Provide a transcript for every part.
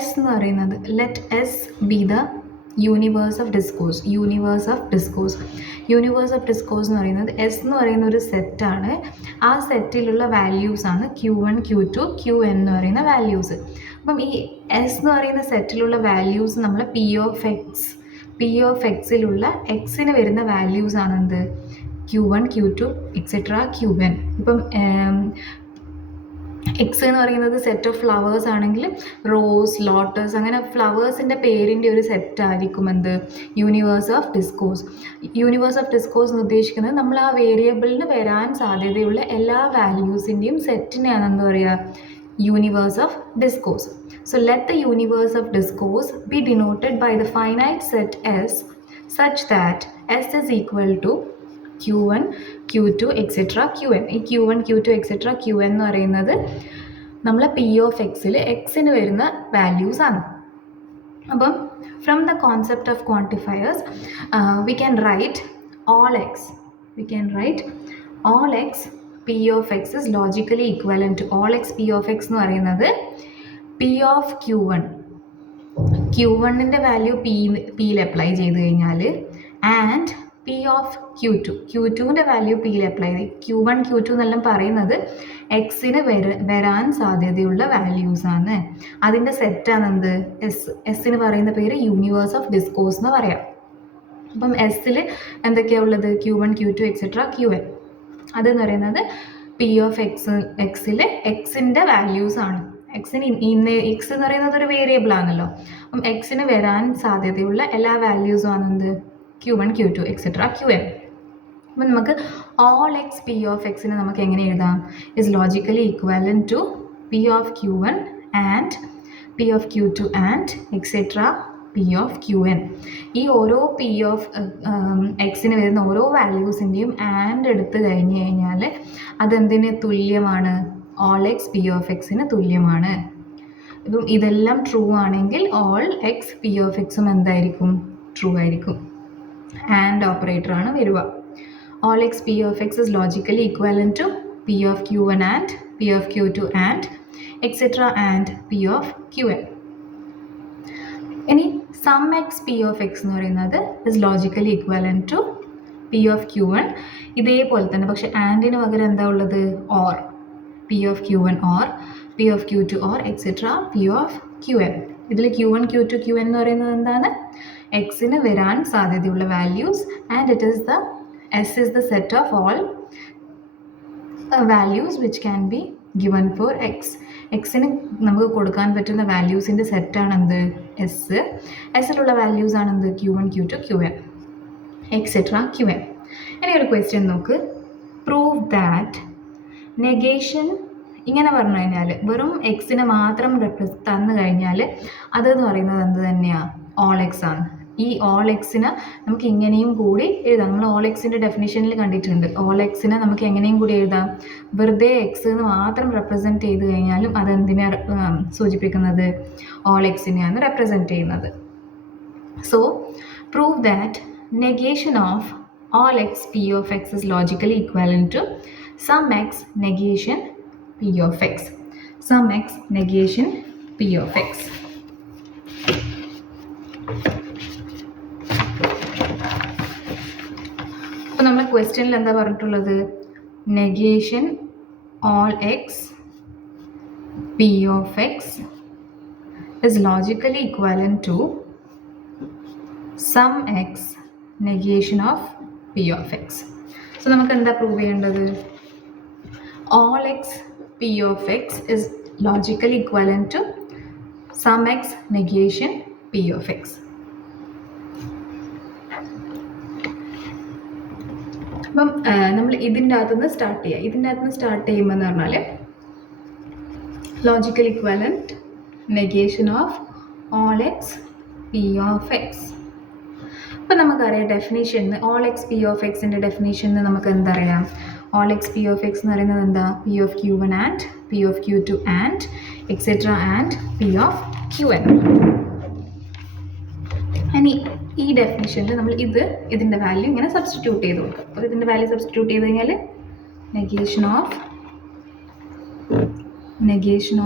S എന്ന് പറയുന്നത് let us B the universe of discourse. Universe of discourse എന്ന് പറയുന്നത് എസ് എന്ന് പറയുന്ന ഒരു സെറ്റാണ്. ആ സെറ്റിലുള്ള വാല്യൂസാണ് Q1 Q2 Qn എന്ന് പറയുന്ന വാല്യൂസ്. അപ്പം ഈ എസ് എന്ന് പറയുന്ന സെറ്റിലുള്ള വാല്യൂസ് നമ്മൾ പി ഓഫ് എക്സിലുള്ള എക്സിന് വരുന്ന വാല്യൂസ് ആണ് എന്ത് Q1 Q2 എക്സെട്ര Qn. ഇപ്പം എക്സ് എന്ന് പറയുന്നത് സെറ്റ് ഓഫ് ഫ്ലവേഴ്സ് ആണെങ്കിൽ റോസ്, ലോട്ടസ്, അങ്ങനെ ഫ്ലവേഴ്സിൻ്റെ പേരിൻ്റെ ഒരു സെറ്റായിരിക്കും എന്ത് universe of discourse. Universe of discourse എന്ന് ഉദ്ദേശിക്കുന്നത് നമ്മൾ ആ വേരിയബിളിന് വരാൻ സാധ്യതയുള്ള എല്ലാ വാല്യൂസിൻ്റെയും സെറ്റിനെയാണ് എന്താ പറയുക universe of discourse. So let the universe of discourse be denoted by the finite set S such that S is equal to Q1 Q2 etc. Qn. ഈ Q1 Q2 etc. Qn എന്ന് പറയുന്നത് നമ്മളെ പി ഓഫ് എക്സിൽ എക്സിന് വരുന്ന values ആണ്. അപ്പം from the concept of quantifiers we can write all x p of x is logically equivalent to all x p of x എന്ന് പറയുന്നത് പി ഓഫ് Q1ൻ്റെ വാല്യൂ പിയിൽ അപ്ലൈ ചെയ്ത് കഴിഞ്ഞാൽ ആൻഡ് പി ഓഫ് Q2ൻ്റെ വാല്യൂ പിയിൽ apply ചെയ്ത് Q1 Q2 എന്നെല്ലാം പറയുന്നത് എക്സിന് വരാൻ സാധ്യതയുള്ള വാല്യൂസാണ്. അതിൻ്റെ സെറ്റാണ് എന്ത് എസ്സിന് പറയുന്ന പേര് യൂണിവേഴ്സ് ഓഫ് ഡിസ്കോഴ്സ് എന്ന് പറയാം. അപ്പം എസ്സിൽ എന്തൊക്കെയാണ് ഉള്ളത് Q1 Q2 എക്സെട്ര Qn. അതെന്ന് പറയുന്നത് പി ഓഫ് എക്സിൽ എക്സിൻ്റെ വാല്യൂസാണ്. എക്സിന് എക്സ് എന്ന് പറയുന്നത് ഒരു വേരിയബിൾ ആണല്ലോ. അപ്പം എക്സിന് വരാൻ സാധ്യതയുള്ള എല്ലാ വാല്യൂസും ആണ് എന്ത് Q1 Q2 എക്സെട്ര Qn. അപ്പം നമുക്ക് ഓൾ എക്സ് പി ഓഫ് എക്സിനെ നമുക്ക് എങ്ങനെ എഴുതാം? Is logically equivalent to P of Q1 and P of Q2 and etcetera P of Qn. ഈ ഓരോ പി ഓഫ് എക്സിന് വരുന്ന ഓരോ വാല്യൂസിൻ്റെയും ആൻഡ് എടുത്ത് കഴിഞ്ഞ് കഴിഞ്ഞാൽ അതെന്തിന് തുല്യമാണ്? ഓൾ എക്സ് പി ഓഫ് എക്സിന് തുല്യമാണ്. ഇപ്പം ഇതെല്ലാം ട്രൂ ആണെങ്കിൽ ഓൾ എക്സ് പി ഓഫ് എക്സും എന്തായിരിക്കും? ട്രൂ ആയിരിക്കും. ആൻഡ് ഓപ്പറേറ്റർ ആണ് വരിക. All X P of X is logically equivalent to P of Q1 and P of Q2 and etcetera and P of Qn. ഇനി some X P of X എന്ന് പറയുന്നത് is logically equivalent to P of Q1. ഇതേപോലെ തന്നെ, പക്ഷെ ആൻഡിന് പകരം എന്താ ഉള്ളത്? Or. P of Q1 or P of Q2 or etcetera P of Qn. ഇതിൽ Q1 Q2 Qn എന്ന് പറയുന്നത് എന്താണ്? എക്സിന് വരാൻ സാധ്യതയുള്ള values and it is the S is the set of all values which can be given for X. എക്സിന് നമുക്ക് കൊടുക്കാൻ പറ്റുന്ന വാല്യൂസിൻ്റെ സെറ്റാണ് എന്ത്? എസ്സിലുള്ള വാല്യൂസ് ആണ് എന്ത്? Q1 Q2 Qn etcetera Qn. ഇനി ഒരു ക്വസ്റ്റ്യൻ നോക്ക്. പ്രൂവ് ദാറ്റ് നെഗേഷൻ ഇങ്ങനെ പറഞ്ഞു കഴിഞ്ഞാൽ വെറും എക്സിനെ മാത്രം തന്നു കഴിഞ്ഞാൽ അതെന്ന് പറയുന്നത് എന്ത് തന്നെയാണ്? ഓൾ എക്സ് ആണ്. ഈ ഓൾ എക്സിന് നമുക്ക് ഇങ്ങനെയും കൂടി എഴുതാം. നമ്മൾ ഓൾ എക്സിൻ്റെ ഡെഫിനിഷനിൽ കണ്ടിട്ടുണ്ട്. ഓൾ എക്സിനെ നമുക്ക് എങ്ങനെയും കൂടി എഴുതാം. വെറുതെ എക്സ് എന്ന് മാത്രം റെപ്രസെൻറ്റ് ചെയ്ത് കഴിഞ്ഞാലും അതെന്തിനെ സൂചിപ്പിക്കുന്നത്? ഓൾ എക്സിനെയാണ് റെപ്രസെൻറ്റ് ചെയ്യുന്നത്. So prove that negation of all x p of x is logically equivalent to sum x negation p of x. Sum x negation p of x. അപ്പോൾ നമ്മൾ ക്വസ്റ്റ്യനിൽ എന്താ പറഞ്ഞിട്ടുള്ളത്? Negation all x p of x is logically equivalent to sum x negation of p of x. So നമുക്ക് എന്താ prove ചെയ്യേണ്ടത്? all x p of x is logically equivalent to sum x negation p of x. അപ്പം നമ്മൾ ഇതിൻ്റെ അകത്തുനിന്ന് start ചെയ്യുക. ഇതിൻ്റെ അകത്തുനിന്ന് സ്റ്റാർട്ട് ചെയ്യുമ്പോൾ എന്ന് പറഞ്ഞാൽ logical equivalent negation of all X P of X. അപ്പം നമുക്കറിയാം definition all X P of എക്സിൻ്റെ ഡെഫിനേഷന് നമുക്ക് എന്തറിയാം? All X P of X എന്ന് പറയുന്നത് എന്താ? P of Q1 and P of Q2 and etcetera and P of Qn. ഇനി ഈ ഡെഫിനേഷനിൽ നമ്മൾ ഇതിൻ്റെ വാല്യൂ ഇങ്ങനെ സബ്സ്റ്റിറ്റ്യൂട്ട് ചെയ്ത് കൊടുക്കും. അപ്പോൾ ഇതിൻ്റെ വാല്യൂ സബ്സ്റ്റിറ്റ്യൂട്ട് ചെയ്ത് കഴിഞ്ഞാൽ negation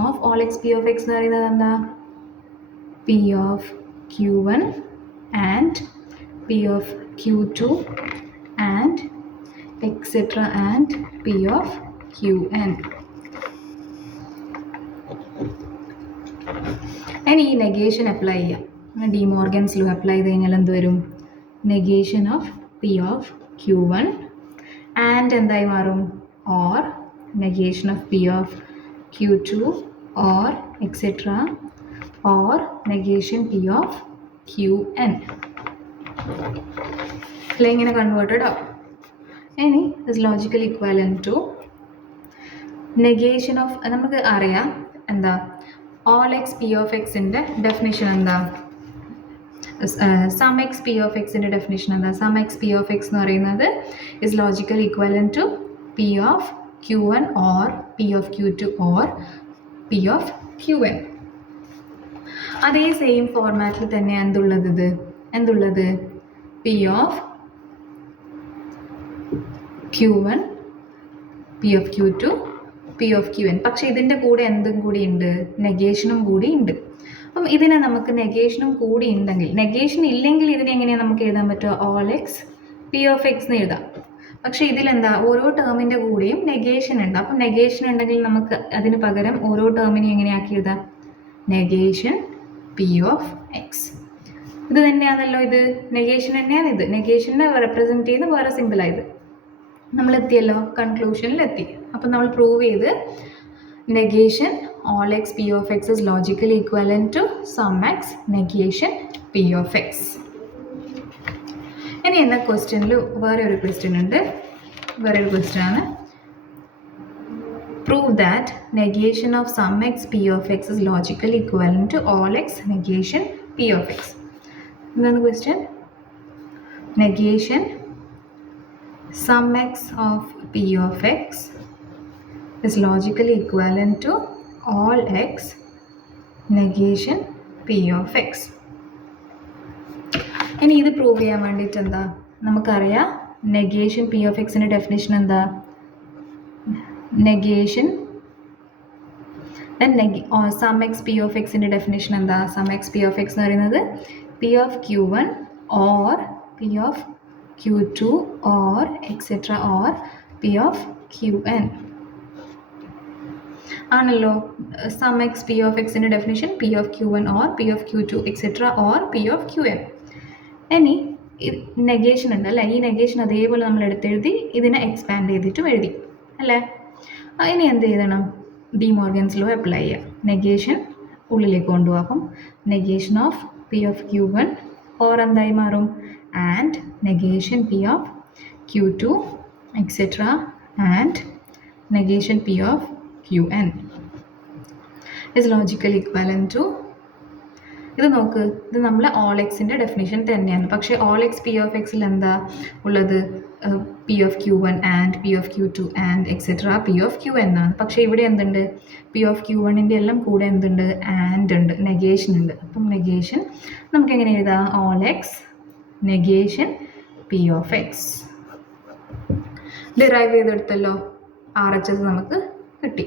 of all X P of X എന്ന് പറയുന്നത് എന്താ? P of Q1 and P of Q2 and etc. and P of Qn. ഇനി ഈ നെഗേഷൻ അപ്ലൈ ചെയ്യാം. ഡി മോർഗൻസ് ലോ അപ്ലൈ ചെയ്ത് കഴിഞ്ഞാൽ എന്ത് വരും? Negation of P of Q1 and എന്തായി മാറും? Or negation of P of Q2 or etcetera or negation P of Qn. അല്ലെ ഇങ്ങനെ കൺവേർട്ടഡ് ആവും. ഇനി is logical equivalent to negation of, നമുക്ക് അറിയാം എന്താ ഓൾ എക്സ് പി ഓഫ് എക്സിൻ്റെ ഡെഫിനിഷൻ എന്താ? സം എക്സ് പി ഓഫ് എക്സിൻ്റെ ഡെഫിനിഷൻ എന്താ? Some X P of X എന്ന് പറയുന്നത് is logical equivalent to P of Q1 or P of Q2 or P of Qn. അതേ സെയിം ഫോർമാറ്റിൽ തന്നെ എന്തുള്ളത് P of Q1 P of Q2 P of Qn. പക്ഷേ ഇതിൻ്റെ കൂടെ എന്തും കൂടി ഉണ്ട്? നെഗേഷനും കൂടി ഉണ്ട്. അപ്പം ഇതിനെ നമുക്ക് നെഗേഷനും കൂടി ഉണ്ടെങ്കിൽ, നെഗേഷൻ ഇല്ലെങ്കിൽ ഇതിനെ എങ്ങനെയാണ് നമുക്ക് എഴുതാൻ പറ്റുക? All X P of X എന്ന് എഴുതാം. പക്ഷേ ഇതിലെന്താ, ഓരോ ടേമിൻ്റെ കൂടെയും നെഗേഷൻ ഉണ്ട്. അപ്പം നെഗേഷൻ ഉണ്ടെങ്കിൽ നമുക്ക് അതിന് പകരം ഓരോ ടേമിനെയും എങ്ങനെയാക്കി എഴുതാം? Negation P of X. ഇത് തന്നെയാണല്ലോ, ഇത് നെഗേഷൻ തന്നെയാണ്. ഇത് നെഗേഷനെ റെപ്രസെൻറ്റ് ചെയ്യുന്ന വേറെ സിമ്പിളായത്. നമ്മളെത്തിയല്ലോ, കൺക്ലൂഷനിലെത്തി. അപ്പം നമ്മൾ പ്രൂവ് ചെയ്ത് negation all X P of X is logically equivalent to some x negation P of x. ഇനി എന്ന ക്വസ്റ്റ്യനിൽ വേറെ ഒരു ക്വസ്റ്റ്യൻ ഉണ്ട്. വേറൊരു ക്വസ്റ്റ്യൻ ആണ്, prove that negation of some X P of X is logically equivalent to all X negation P of X. എന്താണ് question? Negation sum x of p of x is logically equivalent to all x negation p of x. ഇനി ഇത് prove ചെയ്യാൻ വേണ്ടിയിട്ട് എന്താ, നമുക്കറിയാം negation P of എക്സിൻ്റെ definition എന്താ? Negation some X P of എക്സിൻ്റെ ഡെഫിനേഷൻ എന്താ? Some X P of X എന്ന് പറയുന്നത് P of Q1 or P of Q2 or etc. or P of Qn ആണല്ലോ. സം എക്സ് പി ഓഫ് എക്സിൻ്റെ definition P of Q1 or P of Q2 etcetera or P of Qn. ഇനി negation ഉണ്ട് അല്ലേ? ഈ negation അതേപോലെ നമ്മൾ എടുത്തെഴുതി ഇതിനെ expand ചെയ്തിട്ടും എഴുതി അല്ലേ? ഇനി എന്ത് ചെയ്യണം? ഡി മോർഗൻസ് ലോ അപ്ലൈ ചെയ്യാം. നെഗേഷൻ ഉള്ളിലേക്ക് കൊണ്ടുപോകാം. അപ്പം negation of P of Q1 or എന്തായി മാറും? And negation P of Q2 etcetera and negation P of Qn is logically equivalent to, ഇത് നോക്ക്, ഇത് നമ്മൾ ഓൾ എക്സിൻ്റെ ഡെഫിനേഷൻ തന്നെയാണ്. പക്ഷേ ഓൾ എക്സ് പി ഓഫ് എക്സിൽ എന്താ ഉള്ളത്? P of Q1 and P of Q2 and etcetera P of Qn എന്നാണ്. പക്ഷേ ഇവിടെ എന്തുണ്ട്? പി ഓഫ് Q1ൻ്റെ എല്ലാം കൂടെ എന്തുണ്ട്? ആൻഡ് ഉണ്ട്, നെഗേഷൻ ഉണ്ട്. അപ്പം നെഗേഷൻ നമുക്ക് എങ്ങനെ എഴുതാം? All X negation P of X. Derive ചെയ്തെടുത്തല്ലോ, RHS നമുക്ക് കിട്ടി.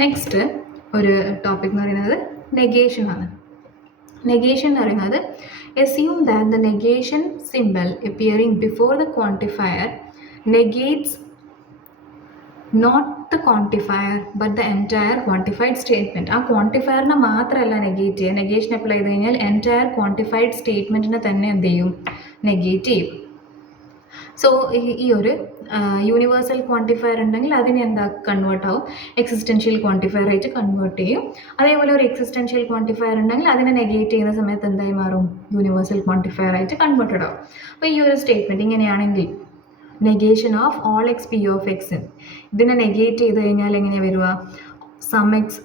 നെക്സ്റ്റ് ഒരു ടോപ്പിക് എന്ന് പറയുന്നത് നെഗേഷനാണ്. നെഗേഷൻ എന്ന് പറയുന്നത് assume that the negation symbol appearing before the quantifier negates not the quantifier but the entire quantified statement. ആ ക്വാണ്ടിഫയറിനെ മാത്രമല്ല നെഗേറ്റ് ചെയ്യുക. നെഗേഷൻ അപ്ലൈ ചെയ്ത് കഴിഞ്ഞാൽ എൻറ്റയർ ക്വാണ്ടിഫൈഡ് സ്റ്റേറ്റ്മെൻറ്റിനെ തന്നെ എന്ത് ചെയ്യും? നെഗേറ്റ് ചെയ്യും. സോ ഈ ഒരു യൂണിവേഴ്സൽ ക്വാണ്ടിഫയർ ഉണ്ടെങ്കിൽ അതിനെ എന്താ കൺവേർട്ട് ആവും? എക്സിസ്റ്റൻഷ്യൽ ക്വാണ്ടിഫയർ ആയിട്ട് കൺവേർട്ട് ചെയ്യും. അതേപോലെ ഒരു എക്സിസ്റ്റൻഷ്യൽ ക്വാണ്ടിഫയർ ഉണ്ടെങ്കിൽ അതിനെ നെഗേറ്റ് ചെയ്യുന്ന സമയത്ത് എന്തായി മാറും? യൂണിവേഴ്സൽ ക്വാണ്ടിഫയർ ആയിട്ട് കൺവേർട്ടഡ് ആവും. അപ്പോൾ ഈ ഒരു സ്റ്റേറ്റ്മെൻറ്റ് ഇങ്ങനെയാണെങ്കിൽ negation of all X P of X, ഇതിനെ നെഗേറ്റ് ചെയ്ത് കഴിഞ്ഞാൽ എങ്ങനെയാണ് വരിക? സം എക്സ്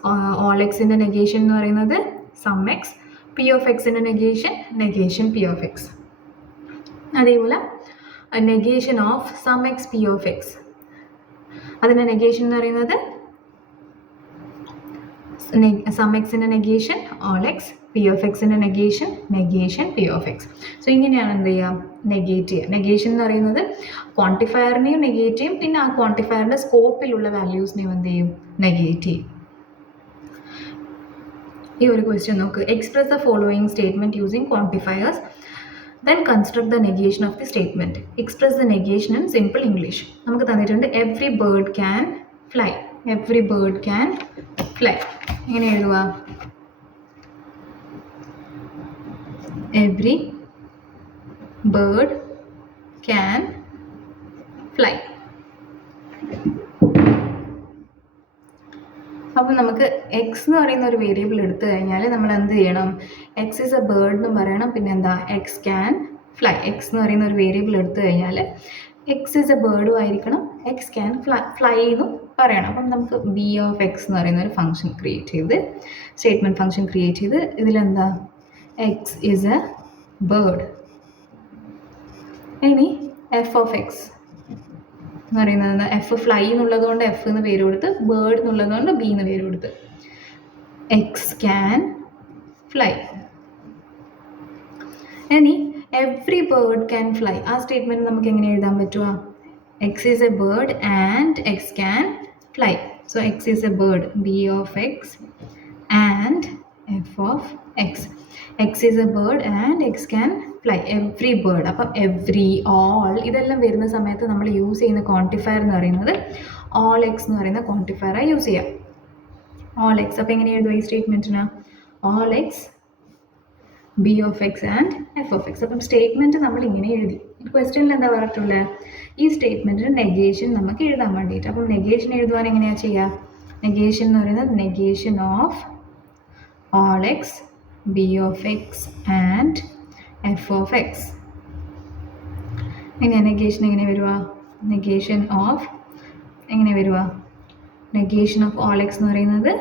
ഓൾ എക്സിൻ്റെ നെഗേഷൻ എന്ന് പറയുന്നത് സം എക്സ്, പി ഓഫ് എക്സിൻ്റെ നെഗേഷൻ പി ഓഫ് എക്സ്. അതേപോലെ negation of some X P of X, അതിൻ്റെ നെഗേഷൻ എന്ന് പറയുന്നത് സം എക്സിൻ്റെ negation all X P of എക്സിൻ്റെ negation P of X. So ഇങ്ങനെയാണ് എന്ത് ചെയ്യുക, നെഗേറ്റ് ചെയ്യുക. നെഗേഷൻ എന്ന് പറയുന്നത് ക്വാണ്ടിഫയറിനെയും നെഗേറ്റ് ചെയ്യും, പിന്നെ ആ ക്വാണ്ടിഫയറിൻ്റെ സ്കോപ്പിലുള്ള വാല്യൂസിനെയും എന്ത് ചെയ്യും, നെഗേറ്റ് ചെയ്യും. ഈ ഒരു ക്വസ്റ്റ്യൻ നോക്ക്. Express the following statement using quantifiers, then construct the negation of the statement. Express the negation in simple English. നമുക്ക് തന്നിട്ടുണ്ട് every bird can fly. Every bird can fly. എങ്ങനെ എഴുതുക? Every bird can fly. അപ്പോൾ നമുക്ക് X എന്ന് പറയുന്ന ഒരു variable എടുത്തു കഴിഞ്ഞാൽ നമ്മൾ എന്ത് ചെയ്യണം, എക്സ് ഈസ് എ ബേർഡ് എന്ന് പറയണം, പിന്നെ എന്താ, എക്സ് ക്യാൻ ഫ്ലൈ. എക്സ് എന്ന് പറയുന്ന ഒരു വേരിയബിൾ എടുത്തു കഴിഞ്ഞാൽ എക്സ് ഈസ് എ ബേർഡും ആയിരിക്കണം, എക്സ് ക്യാൻ ഫ്ലൈ എന്നും പറയണം. അപ്പം നമുക്ക് ബി ഓഫ് എക്സ് എന്ന് പറയുന്ന ഒരു ഫംഗ്ഷൻ ക്രിയേറ്റ് ചെയ്ത്, സ്റ്റേറ്റ്മെൻറ്റ് ഫംഗ്ഷൻ ക്രിയേറ്റ് ചെയ്ത്, ഇതിലെന്താ, എക്സ് ഈസ് എ ബേർഡ്. ഇനി എഫ് ഓഫ് എക്സ് എന്ന് പറയുന്നത് എഫ് ഫ്ലൈ എന്നുള്ളത് കൊണ്ട് എഫ് എന്ന് പേര് കൊടുത്ത്, ബേർഡ് എന്നുള്ളത് കൊണ്ട് ബി എന്ന് പേര് കൊടുത്ത്, എക്സ് ക്യാൻ ഫ്ലൈ. ഇനി എവ്രി ബേർഡ് ക്യാൻ ഫ്ലൈ, ആ സ്റ്റേറ്റ്മെൻറ്റ് നമുക്ക് എങ്ങനെ എഴുതാൻ പറ്റുക, X is A bird and X can fly. So X is A bird, B of X and F of X. X is A bird and X can fly. Every bird, അപ്പം every, all ഇതെല്ലാം വരുന്ന സമയത്ത് നമ്മൾ use ചെയ്യുന്ന quantifier എന്ന് പറയുന്നത് all X എന്ന് പറയുന്ന ക്വാണ്ടിഫയറായി യൂസ് ചെയ്യാം. All X. അപ്പോൾ എങ്ങനെ എഴുതുക ഈ സ്റ്റേറ്റ്മെൻറ്റിന്, all X B of X and F of X. അപ്പം സ്റ്റേറ്റ്മെൻറ്റ് നമ്മൾ ഇങ്ങനെ എഴുതി. ക്വസ്റ്റ്യനിൽ എന്താ പറഞ്ഞിട്ടുള്ളത്, ഈ സ്റ്റേറ്റ്മെൻറ്റിന് നെഗേഷൻ നമുക്ക് എഴുതാൻ വേണ്ടിയിട്ട്. അപ്പം നെഗേഷൻ എഴുതുവാൻ എങ്ങനെയാണ് ചെയ്യുക, നെഗേഷൻ എന്ന് പറയുന്നത് negation of all X B of X and F of X. എങ്ങനെ നെഗേഷൻ എങ്ങനെ വരുക, നെഗേഷൻ ഓഫ് എങ്ങനെ വരുക, നെഗേഷൻ ഓഫ് ഓൾ എക്സ് എന്ന് പറയുന്നത്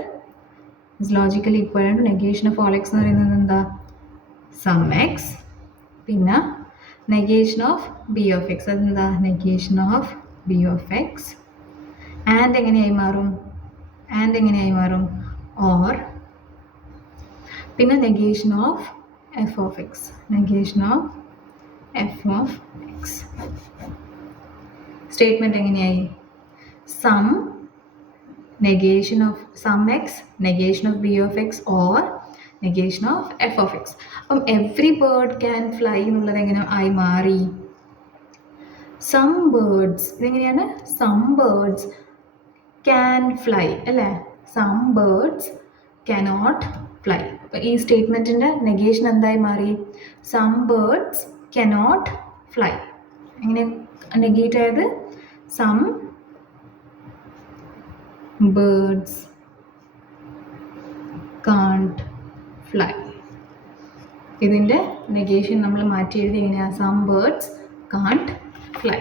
is logically equal to negation of all X എന്ന് പറയുന്നത് എന്താ, സം എക്സ്, പിന്നെ negation of B of X, അതെന്താ, negation of B of X. And എങ്ങനെയായി മാറും, ഓർ, പിന്നെ negation of F of X, negation of F of X. Statement എങ്ങനെയായി, some negation of sum x, negation of b of x or negation of f of x. അപ്പം every bird can fly എന്നുള്ളത് എങ്ങനെ ആയി മാറി, some birds, ഇതെങ്ങനെയാണ്, some birds can fly അല്ലേ, some birds cannot fly. അപ്പോൾ ഈ സ്റ്റേറ്റ്മെൻറ്റിൻ്റെ നെഗേഷൻ എന്തായി മാറി, some birds cannot fly. എങ്ങനെ നെഗേറ്റ് ആയത്, some birds can't fly. ഇതിൻ്റെ നെഗേഷൻ നമ്മൾ മാറ്റി എഴുതി എങ്ങനെയാണ്, some birds can't fly.